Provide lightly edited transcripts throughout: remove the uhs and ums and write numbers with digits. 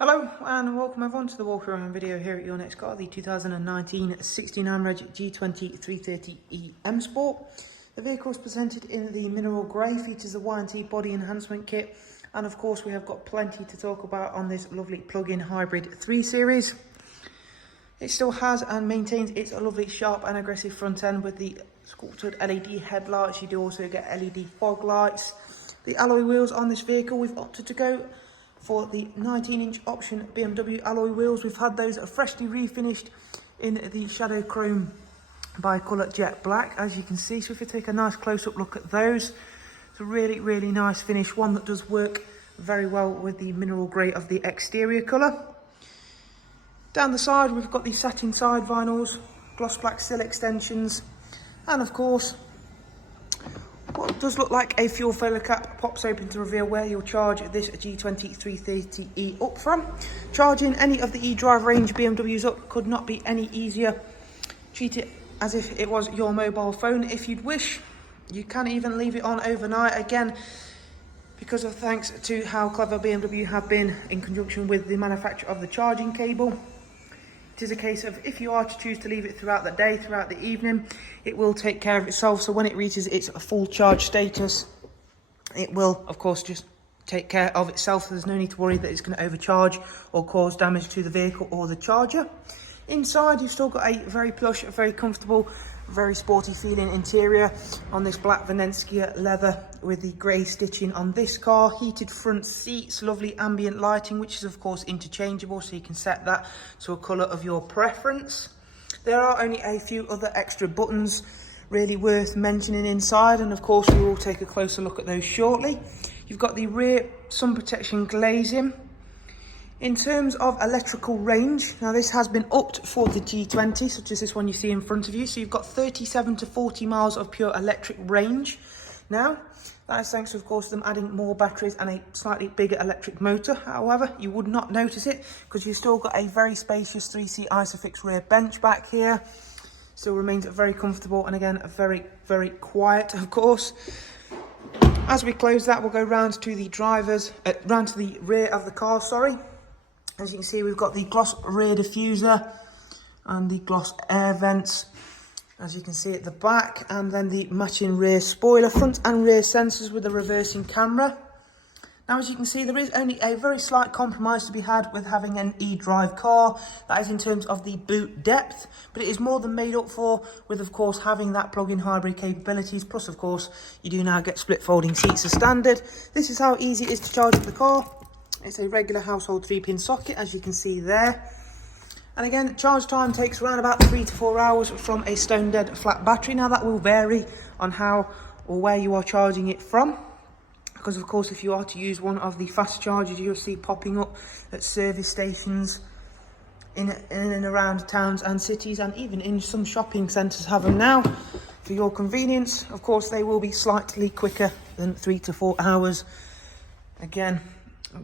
Hello and welcome everyone to the walk around video here at your next car, the 2019 69 Reg G20 330e M Sport. The vehicle is presented in the mineral grey, features a Y&T body enhancement kit, and of course we have got plenty to talk about on this lovely plug-in hybrid 3 Series. It still has and maintains its lovely sharp and aggressive front end with the sculpted LED headlights. You do also get LED fog lights. The alloy wheels on this vehicle, we've opted to go for the 19-inch option BMW alloy wheels. We've had those freshly refinished in the shadow chrome bi-colour jet black, as you can see. So if you take a nice close-up look at those, it's a really nice finish, one that does work very well with the mineral grey of the exterior colour. Down the side we've got the satin side vinyls, gloss black sill extensions, and of course what does look like a fuel filler cap pops open to reveal where you'll charge this G20 330e up from. Charging any of the eDrive range BMWs up could not be any easier. Treat it as if it was your mobile phone if you'd wish. You can even leave it on overnight, again because of thanks to how clever BMW have been in conjunction with the manufacture of the charging cable. It is a case of if you are to choose to leave it throughout the day, throughout the evening, it will take care of itself. So when it reaches its full charge status, it will of course just take care of itself. There's no need to worry that it's going to overcharge or cause damage to the vehicle or the charger. Inside you've still got a very plush, very comfortable, very sporty feeling interior on this black Venezia leather with the grey stitching on this car. Heated front seats, lovely ambient lighting, which is of course interchangeable, so you can set that to a colour of your preference. There are only a few other extra buttons really worth mentioning inside, and of course we will take a closer look at those shortly. You've got the rear sun protection glazing. In terms of electrical range, now this has been upped for the G20, such as this one you see in front of you. So you've got 37 to 40 miles of pure electric range. Now, that is thanks to, of course, them adding more batteries and a slightly bigger electric motor. However, you would not notice it because you've still got a very spacious 3-seat Isofix rear bench back here. Still remains very comfortable and again, very quiet, of course. As we close that, we'll go round to the round to the rear of the car, sorry. As you can see, we've got the gloss rear diffuser and the gloss air vents, as you can see at the back, and then the matching rear spoiler, front and rear sensors with a reversing camera. Now, as you can see, there is only a very slight compromise to be had with having an eDrive car. That is in terms of the boot depth, but it is more than made up for with, of course, having that plug-in hybrid capabilities. Plus, of course, you do now get split folding seats as standard. This is how easy it is to charge up the car. It's a regular household 3-pin socket, as you can see there. And again, charge time takes around about 3 to 4 hours from a stone dead flat battery. Now that will vary on how or where you are charging it from, because of course if you are to use one of the fast chargers you'll see popping up at service stations in and around towns and cities, and even in some shopping centres have them now for your convenience. Of course they will be slightly quicker than 3 to 4 hours. Again,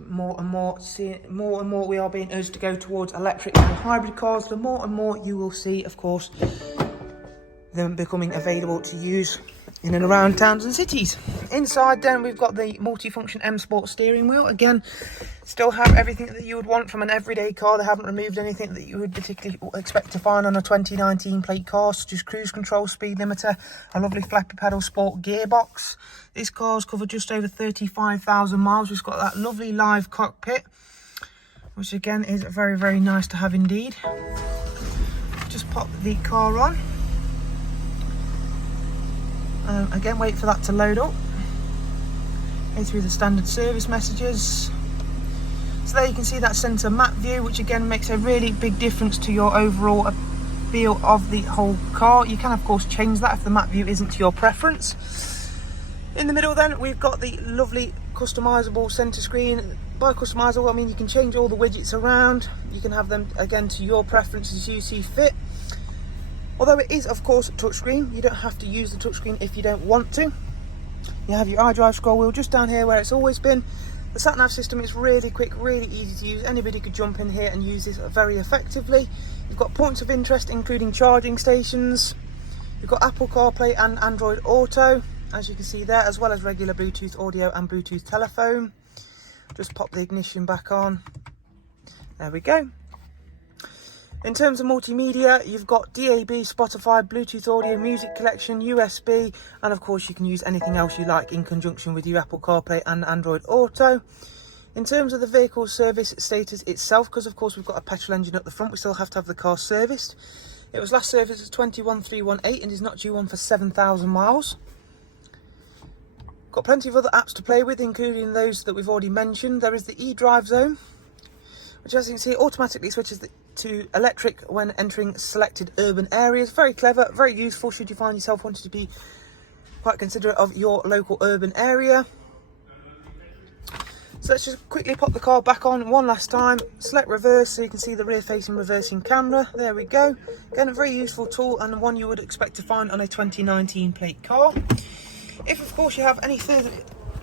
more and more we are being urged to go towards electric and hybrid cars. The more and more you will see, of course, them becoming available to use in and around towns and cities. Inside then we've got the multifunction M Sport steering wheel. Again, still have everything that you would want from an everyday car. They haven't removed anything that you would particularly expect to find on a 2019 plate car, such as cruise control, speed limiter, a lovely flappy pedal sport gearbox. This car's covered just over 35,000 miles. It's got that lovely live cockpit, which again is very nice to have indeed. Just pop the car on. Again, wait for that to load up. Go through the standard service messages. So there you can see that centre map view, which again makes a really big difference to your overall feel of the whole car. You can of course change that if the map view isn't to your preference. In the middle then we've got the lovely customizable centre screen. By customizable I mean you can change all the widgets around. You can have them again to your preferences as you see fit. Although it is of course a touchscreen, you don't have to use the touchscreen if you don't want to. You have your iDrive scroll wheel just down here where it's always been. The sat nav system is really quick, really easy to use. Anybody could jump in here and use this very effectively. You've got points of interest including charging stations. You've got Apple CarPlay and Android Auto, as you can see there, as well as regular Bluetooth audio and Bluetooth telephone. Just pop the ignition back on. There we go. In terms of multimedia, you've got DAB, Spotify, Bluetooth audio, music collection, USB, and of course you can use anything else you like in conjunction with your Apple CarPlay and Android Auto. In terms of the vehicle service status itself, because of course we've got a petrol engine at the front, we still have to have the car serviced. It was last serviced at 21,318 and is not due on for 7,000 miles. Got plenty of other apps to play with, including those that we've already mentioned. There is the eDrive zone, which, as you can see, automatically switches to electric when entering selected urban areas. Very clever, very useful should you find yourself wanting to be quite considerate of your local urban area. So let's just quickly pop the car back on one last time. Select reverse so you can see the rear facing reversing camera. There we go. Again, a very useful tool and one you would expect to find on a 2019 plate car. If of course you have any further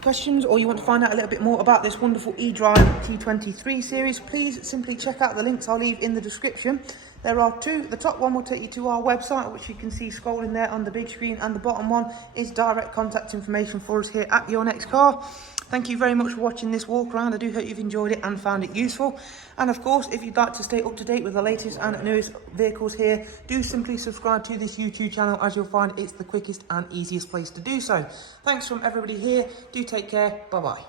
questions or you want to find out a little bit more about this wonderful eDrive T23 series, please simply check out the links I'll leave in the description. There are two. The top one will take you to our website, which you can see scrolling there on the big screen, and the bottom one is direct contact information for us here at Your Next Car. Thank you very much for watching this walk around. I do hope you've enjoyed it and found it useful. And of course, if you'd like to stay up to date with the latest and newest vehicles here, do simply subscribe to this YouTube channel, as you'll find it's the quickest and easiest place to do so. Thanks from everybody here. Do take care. Bye bye.